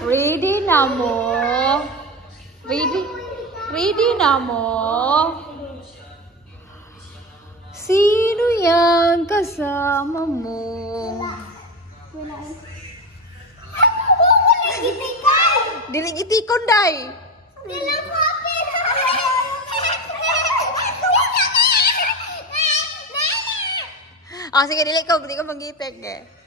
Ready na mo? Ready na mo? Sino yang kasama mo? Dili gitikon, day. Oh, sige, dili ko, di ko magitek eh.